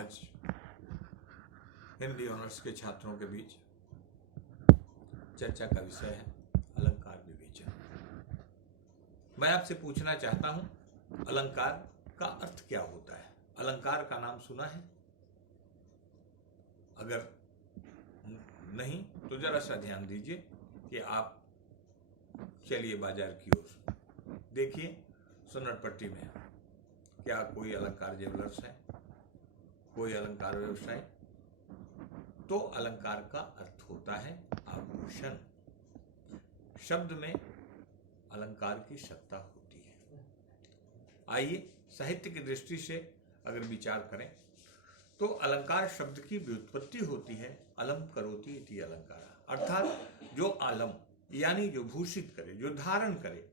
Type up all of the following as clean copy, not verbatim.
आज हिंदी ऑनर्स के छात्रों के बीच चर्चा का विषय है अलंकार विवेचन। मैं आपसे पूछना चाहता हूं, अलंकार का अर्थ क्या होता है? अलंकार का नाम सुना है? अगर नहीं तो जरा सा ध्यान दीजिए कि आप चलिए बाजार की ओर देखिए, सुन्नरपट्टी में क्या कोई अलंकार ज्वेलर्स है, कोई अलंकार व्यवसाय? तो अलंकार का अर्थ होता है आभूषण। शब्द में अलंकार की सत्ता होती है। आइए साहित्य की दृष्टि से अगर विचार करें तो अलंकार शब्द की व्युत्पत्ति होती है अलम करोति इति अलंकार, अर्थात जो आलम यानी जो भूषित करे, जो धारण करे।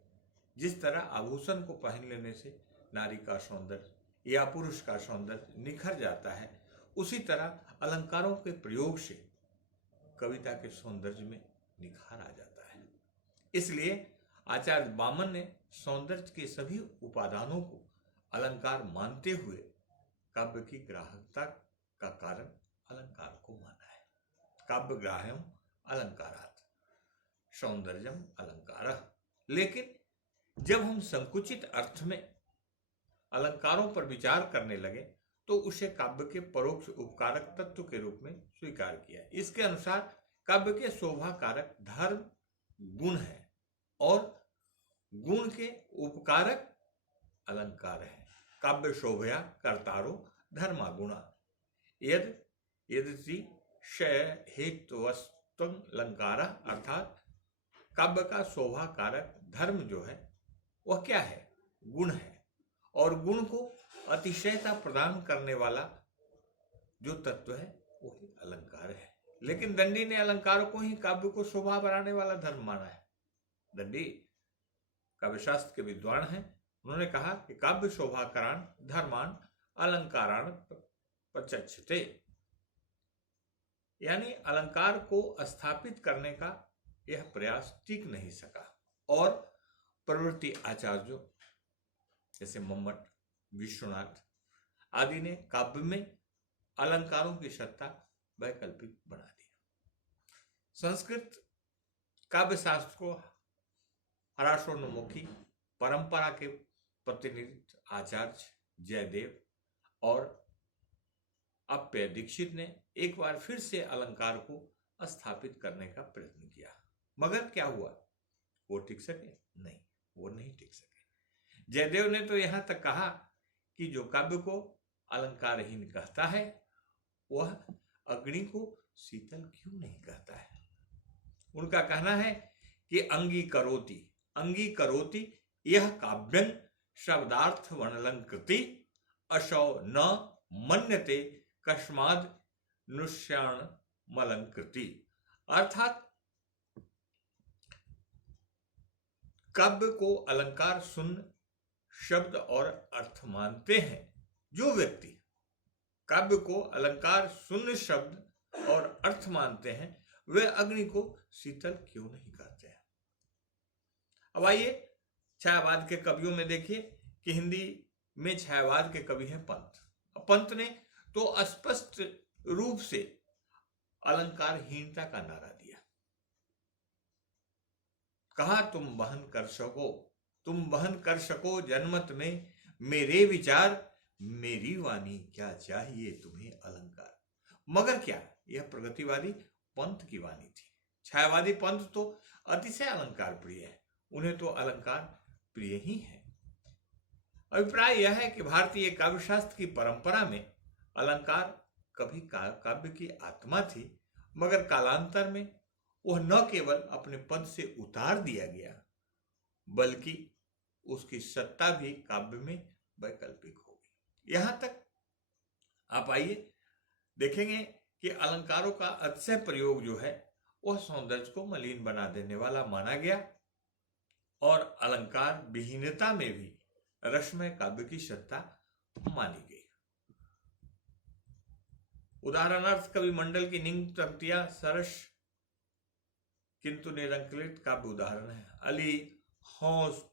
जिस तरह आभूषण को पहन लेने से नारी का सौंदर्य या पुरुष का सौंदर्य निखर जाता है, उसी तरह अलंकारों के प्रयोग से कविता के सौंदर्य में निखार आ जाता है। इसलिए आचार्य वामन ने सौंदर्य के सभी उपादानों को अलंकार मानते हुए काव्य की ग्राह्यता का कारण अलंकार को माना है। काव्य ग्राह्यम अलंकारात् सौंदर्यम अलंकारः। लेकिन जब हम संकुचित अर्थ में अलंकारों पर विचार करने लगे तो उसे काव्य के परोक्ष उपकारक तत्व के रूप में स्वीकार किया। इसके अनुसार काव्य के शोभा कारक धर्म गुण है और गुण के उपकारक अलंकार है। काव्य शोभया कर्तारो धर्मा गुणा यद यदि हेतुवस्तुं अलंकार, अर्थात काव्य का शोभा कारक धर्म जो है वह क्या है? गुण है। और गुण को अतिशयता प्रदान करने वाला जो तत्व है वही अलंकार है। लेकिन दंडी ने अलंकार को ही काव्य को शोभा बढ़ाने वाला धर्म माना है। दंडी काव्यशास्त्र के विद्वान हैं। उन्होंने कहा कि काव्य शोभाकरण धर्मान अलंकारान प्रचक्षते, यानी अलंकार को स्थापित करने का यह प्रयास टिक नहीं सका। और प्रवृत्ति आचार्यों जैसे मम्मट, विश्वनाथ आदि ने काव्य में अलंकारों की सत्ता वैकल्पिक बना दी। संस्कृत काव्य शास्त्र को हराशोन्मुखी परंपरा के प्रतिनिधि आचार्य जयदेव और अप्पय दीक्षित ने एक बार फिर से अलंकार को स्थापित करने का प्रयत्न किया, मगर क्या हुआ? वो टिक सके? नहीं, वो नहीं टिक सके। जयदेव ने तो यहां तक कहा कि जो काव्य को अलंकारहीन कहता है वह अग्नि को शीतल क्यों नहीं कहता है। उनका कहना है कि अंगी करोति यह काव्यं शब्दार्थ वर्णलंकृति असौ न मन्यते कस्माद् नुष्याण मलंकृति, अर्थात काव्य को अलंकार शून्य शब्द और अर्थ मानते हैं जो व्यक्ति काव्य को अलंकार शून्य शब्द और अर्थ मानते हैं, वे अग्नि को शीतल क्यों नहीं कहते हैं। अब आइए छायावाद के कवियों में देखिए कि हिंदी में छायावाद के कवि हैं पंत। पंत ने तो स्पष्ट रूप से अलंकारहीनता का नारा दिया। कहा तुम बहन कर सको जनमत में मेरे विचार, मेरी वाणी क्या चाहिए तुम्हें अलंकार। मगर क्या यह प्रगतिवादी पंत की वाणी थी? छायावादी पंत तो अतिशय अलंकार प्रिय है, उन्हें तो अलंकार प्रिय ही है। अभिप्राय यह है कि भारतीय काव्यशास्त्र की परंपरा में अलंकार कभी काव्य की आत्मा थी, मगर कालांतर में वह न केवल अपने पद से उतार दिया गया बल्कि उसकी सत्ता भी काव्य में वैकल्पिक हो गई। यहां तक आप आइए देखेंगे कि अलंकारों का अतिशय प्रयोग जो है वह सौंदर्य को मलिन बना देने वाला माना गया और अलंकार विहीनता में भी रसमय काव्य की सत्ता मानी गई। उदाहरणार्थ कवि मंडल की निंग पंक्तियां सरस किंतु निरंकुलित काव्य उदाहरण है। अली हौस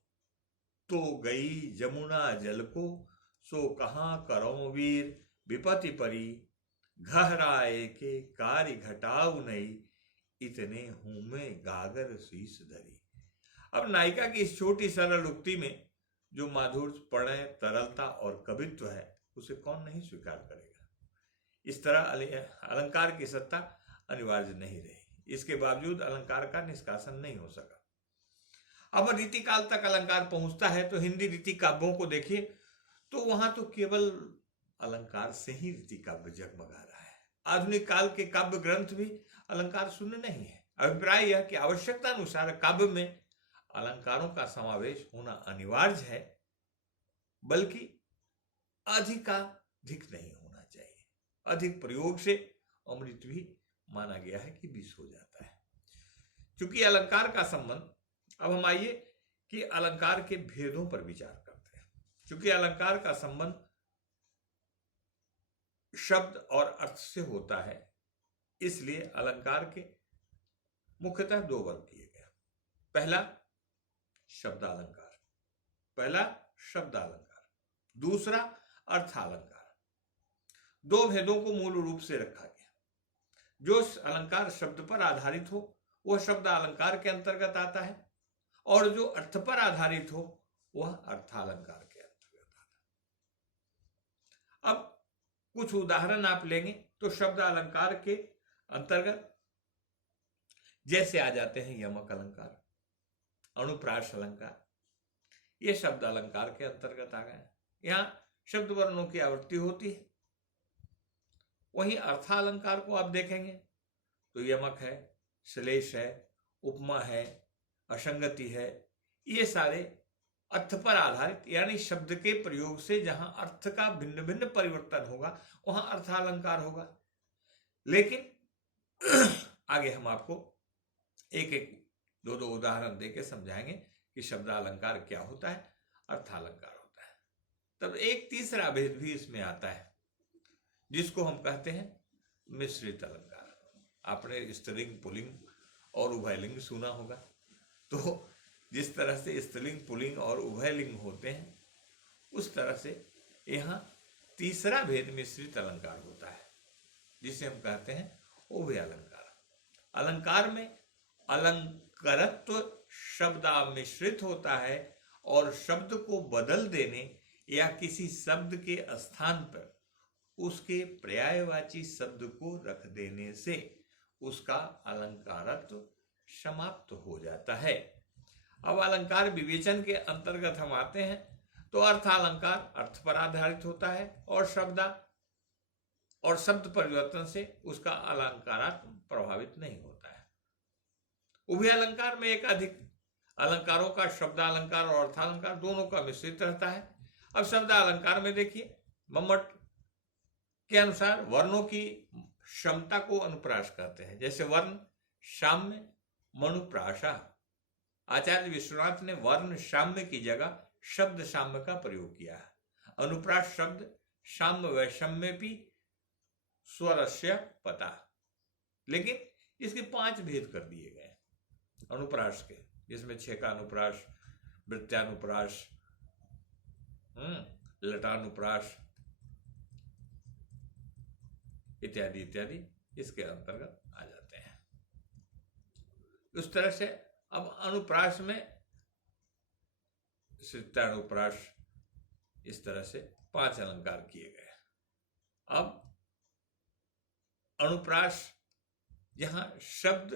तो गई जमुना जल को, सो कहाँ करो वीर विपत्ति परी, घहराए के कार्य घटाऊ नई, इतने हूं मैं गागर शीश धरी। अब नायिका की इस छोटी सरल उक्ति में जो माधुर्य, प्रणय, तरलता और कवित्व है, उसे कौन नहीं स्वीकार करेगा। इस तरह अलंकार की सत्ता अनिवार्य नहीं रही, इसके बावजूद अलंकार का निष्कासन नहीं हो सका। अब रीतिकाल तक अलंकार पहुंचता है तो हिंदी रीति काव्यों को देखिए तो वहां तो केवल अलंकार से ही रीति काव्य जगमगा रहा है। आधुनिक काल के काव्य ग्रंथ भी अलंकार शून्य नहीं है। अभिप्राय यह कि आवश्यकता अनुसार काव्य में अलंकारों का समावेश होना अनिवार्य है, बल्कि अधिकाधिक नहीं होना चाहिए। अधिक प्रयोग से अमृत भी माना गया है कि विष हो जाता है। चूंकि अलंकार का संबंध, अब हम आइए कि अलंकार के भेदों पर विचार करते हैं। चूंकि अलंकार का संबंध शब्द और अर्थ से होता है, इसलिए अलंकार के मुख्यतः दो वर्ग किए गए। पहला शब्दालंकार, दूसरा अर्थालंकार। दो भेदों को मूल रूप से रखा गया। जो अलंकार शब्द पर आधारित हो वह शब्द अलंकार के अंतर्गत आता है, और जो अर्थ पर आधारित हो वह अर्थालंकार के अंतर्गत आता है। अब कुछ उदाहरण आप लेंगे तो शब्द अलंकार के अंतर्गत जैसे आ जाते हैं यमक अलंकार, अनुप्रास अलंकार, ये शब्द अलंकार के अंतर्गत आ गए। यहां शब्द वर्णों की आवृत्ति होती है। वहीं अर्थालंकार को आप देखेंगे तो यमक है, श्लेष है, उपमा है, असंगति है, ये सारे अर्थ पर आधारित, यानी शब्द के प्रयोग से जहां अर्थ का भिन्न भिन्न परिवर्तन होगा वहां अर्थालंकार होगा। लेकिन आगे हम आपको एक एक दो दो उदाहरण देके समझाएंगे कि शब्दालंकार क्या होता है, अर्थालंकार होता है। तब एक तीसरा भेद भी इसमें आता है जिसको हम कहते हैं मिश्रित अलंकार। आपने स्त्रीलिंग, पुल्लिंग और उभयलिंग सुना होगा। तो जिस तरह से स्त्रीलिंग, पुल्लिंग और उभयलिंग होते हैं, उस तरह से यहाँ तीसरा भेद मिश्रित अलंकार होता है, जिसे हम कहते हैं उभय अलंकार। अलंकार में अलंकरत्व शब्दामिश्रित होता है, और शब्द को बदल देने या किसी शब्द के स्थान पर उसके पर्यायवाची शब्द को रख देने से उसका अलंकारत्व समाप्त हो जाता है। अब अलंकार विवेचन के अंतर्गत हम आते हैं तो अर्थालंकार अर्थ पर आधारित होता है, और शब्द परिवर्तन से उसका अलंकारात्म प्रभावित नहीं होता है। उभय अलंकार में एक अधिक अलंकारों का शब्दालंकार और अर्थालंकार दोनों का मिश्रित रहता है। अब शब्दालंकार में देखिए, मम्मट के अनुसार वर्णों की क्षमता को अनुप्रास कहते हैं। जैसे वर्ण साम्य, मनुप्रासा। आचार्य विश्वनाथ ने वर्ण साम्य की जगह शब्द साम्य का प्रयोग किया है। अनुप्रास शब्द साम्य वैषम्यपि स्वरस्य पता, लेकिन इसके 5 भेद कर दिए गए अनुप्रास के, जिसमें छेका अनुप्रास, वृत्यानुप्रास, लटानुप्रास इत्यादि इत्यादि इसके अंतर्गत आ जाते हैं। उस तरह से अब अनुप्रास में श्रितानुप्रास, इस तरह से 5 अलंकार किए गए। अब अनुप्रास जहां शब्द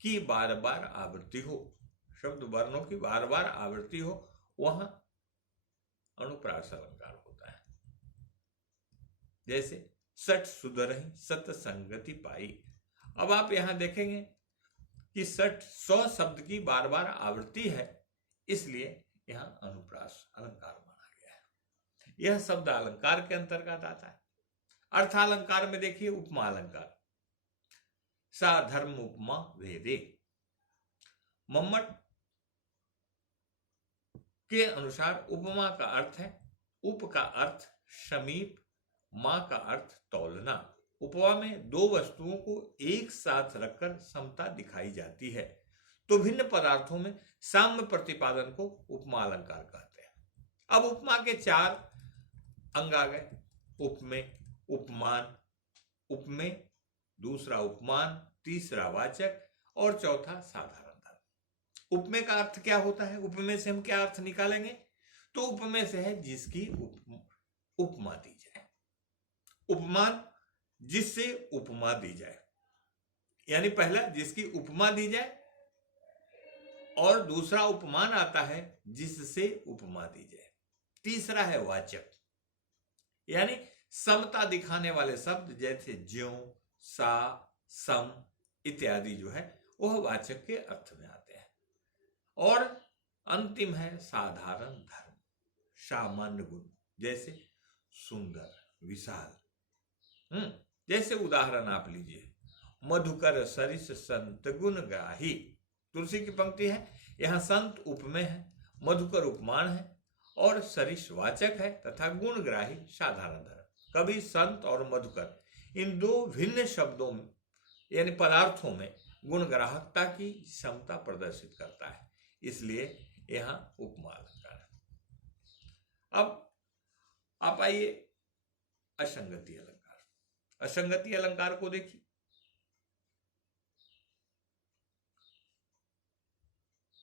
की बार बार आवृत्ति हो, शब्द वर्णों की बार बार आवृत्ति हो, वहां अनुप्रास अलंकार होता है। जैसे सठ सुधरहि सत संगति पाई। अब आप यहां देखेंगे कि सठ 100 शब्द की बार बार आवृत्ति है, इसलिए यहां अनुप्रास अलंकार माना गया है। यह शब्द अलंकार के अंतर्गत आता है। अर्थालंकार में देखिए उपमा अलंकार, साधर्म उपमा वेदे। मम्मट के अनुसार उपमा का अर्थ है, उप का अर्थ समीप, मां का अर्थ तौलना। उपमा में 2 वस्तुओं को एक साथ रखकर समता दिखाई जाती है, तो भिन्न पदार्थों में साम्य प्रतिपादन को उपमा अलंकार कहते हैं। अब उपमा के 4 अंग आ गए। उपमेय, उपमान, उपमेय, दूसरा उपमान, तीसरा वाचक और चौथा साधारण धर्म। उपमेय का अर्थ क्या होता है? उपमेय से हम क्या अर्थ निकालेंगे? तो उपमेय से है जिसकी उपमा दी जाए। उपमान, जिससे उपमा दी जाए, यानी पहला जिसकी उपमा दी जाए, और दूसरा उपमान आता है जिससे उपमा दी जाए। तीसरा है वाचक, यानी समता दिखाने वाले शब्द जैसे ज्यों, सा, सम इत्यादि जो है वह वाचक के अर्थ में आते हैं। और अंतिम है साधारण धर्म, सामान्य गुण जैसे सुंदर, विशाल। जैसे उदाहरण आप लीजिए, मधुकर सरिस संत गुण गाही। तुलसी की पंक्ति है, यहां संत उपमेय है, मधुकर उपमान है और सरिस वाचक है तथा गुणग्राही साधारण धर्म। कभी संत और मधुकर इन दो भिन्न शब्दों में यानी पदार्थों में गुणग्राहकता की क्षमता प्रदर्शित करता है, इसलिए यहां उपमा अलंकार है। अब आप आइए असंगति अलंकार। असंगति अलंकार को देखिए,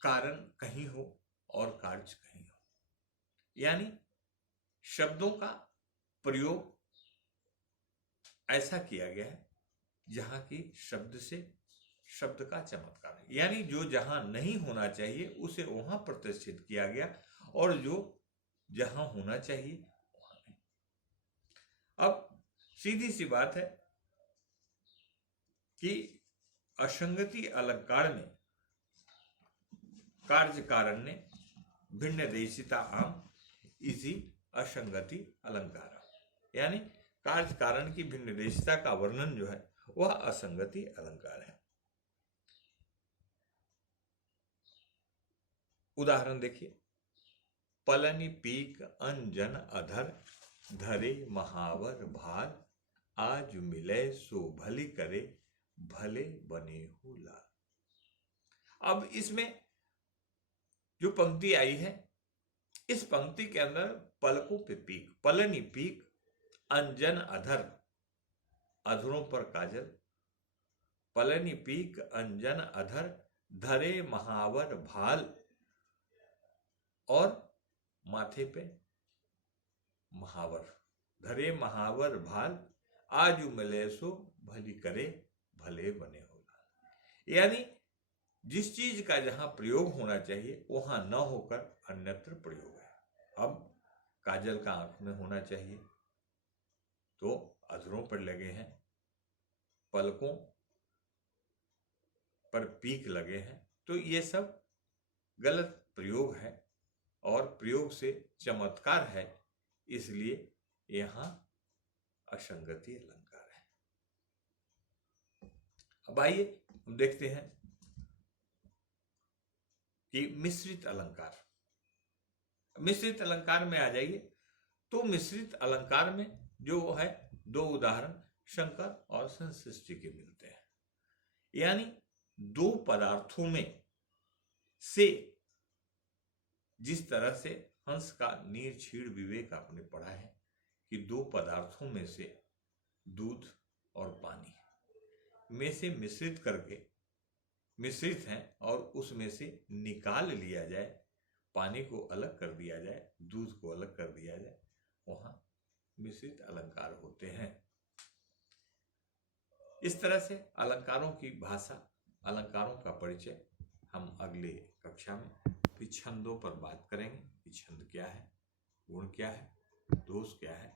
कारण कहीं हो और कार्य कहीं हो, यानी शब्दों का प्रयोग ऐसा किया गया है जहां की शब्द से शब्द का चमत्कार है, यानी जो जहां नहीं होना चाहिए उसे वहां प्रतिष्ठित किया गया और जो जहां होना चाहिए वहां नहीं। अब सीधी सी बात है कि असंगति अलंकार में कार्य कारण ने भिन्न देशिता आम इसी असंगति अलंकार, यानी कार्य कारण की भिन्न देशिता का वर्णन जो है वह असंगति अलंकार है। उदाहरण देखिए, पलनि पीक अंजन अधर, धरे महावर भार, आज मिले सो भली करे, भले बने हो लाल। अब इसमें जो पंक्ति आई है, इस पंक्ति के अंदर पलकों पे पीक, पलनि पीक, अंजन अधर, अधरों पर काजल, पलनि पीक अंजन अधर, धरे महावर भाल, और माथे पे महावर, धरे महावर भाल, आज मिले सो भली करे, भले बने हो लाल। यानी जिस चीज का जहां प्रयोग होना चाहिए वहां न होकर अन्यत्र प्रयोग है। अब काजल का आंख में होना चाहिए तो अधरों पर लगे हैं, पलकों पर पीक लगे हैं, तो ये सब गलत प्रयोग है और प्रयोग से चमत्कार है, इसलिए यहां असंगति अलंकार है। अब आइए हम देखते हैं कि मिश्रित अलंकार। मिश्रित अलंकार में आ जाइए, तो मिश्रित अलंकार में जो है दो उदाहरण शंकर और संसृष्टि के मिलते हैं, यानी दो पदार्थों में से, जिस तरह से हंस का नीरछीण विवेक आपने पढ़ा है कि दो पदार्थों में से दूध और पानी में से मिश्रित करके मिश्रित हैं और उसमें से निकाल लिया जाए, पानी को अलग कर दिया जाए, दूध को अलग कर दिया जाए, वहां मिश्रित अलंकार होते हैं। इस तरह से अलंकारों की भाषा, अलंकारों का परिचय हम अगले कक्षा में फिर छंदों पर बात करेंगे कि छंद क्या है, गुण क्या है, दोष क्या है,